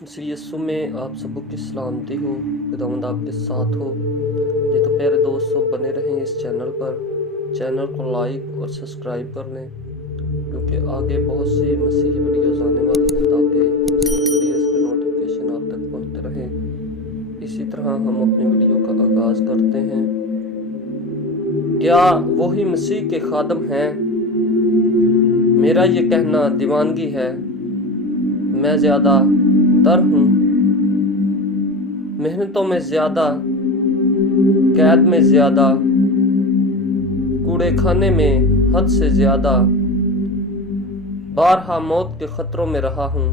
مسیح یسوع میں آپ سب کی سلامتی ہو، خداوند آپ کے ساتھ ہو۔ جی تو پیارے دوستو، بنے رہیں اس چینل پر، چینل کو لائک اور سبسکرائب کر لیں، کیونکہ آگے بہت سی مسیحی ویڈیوز آنے والی ہیں تاکہ مسیحی ویڈیوز کے نوٹیفیکیشن آپ تک پہنچتے رہیں۔ اسی طرح ہم اپنی ویڈیو کا آغاز کرتے ہیں۔ کیا وہی مسیح کے خادم ہیں؟ میرا یہ کہنا دیوانگی ہے۔ میں زیادہ تر ہوں، محنتوں میں زیادہ، قید میں زیادہ، کوڑے خانے میں حد سے زیادہ، بارہا موت کے خطروں میں رہا ہوں۔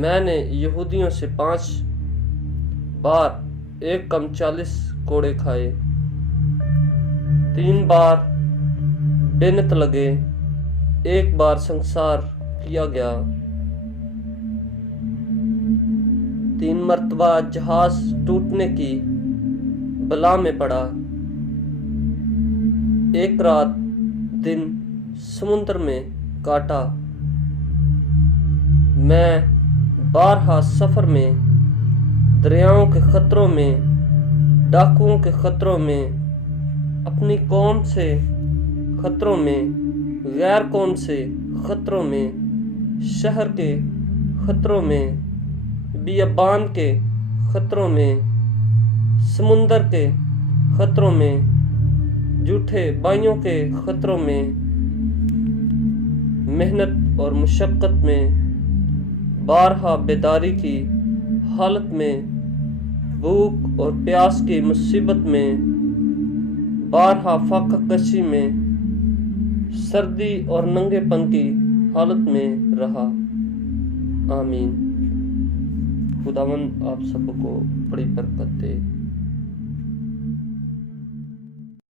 میں نے یہودیوں سے 5 بار 1 کم 40 کوڑے کھائے، 3 بار بینت لگے، 1 بار سنسار کیا گیا، 3 مرتبہ جہاز ٹوٹنے کی بلا میں پڑا، 1 رات دن سمندر میں کاٹا۔ میں بارہا سفر میں، دریاؤں کے خطروں میں، ڈاکوؤں کے خطروں میں، اپنی قوم سے خطروں میں، غیر قوم سے خطروں میں، شہر کے خطروں میں، بیابان کے خطروں میں، سمندر کے خطروں میں، جھوٹے بھائیوں کے خطروں میں، محنت اور مشقت میں، بارہا بیداری کی حالت میں، بھوک اور پیاس کی مصیبت میں، بارہا فاقہ کشی میں، سردی اور ننگے پن کی حالت میں رہا۔ آمین۔ خداوند آپ سب کو بڑی برکت دے۔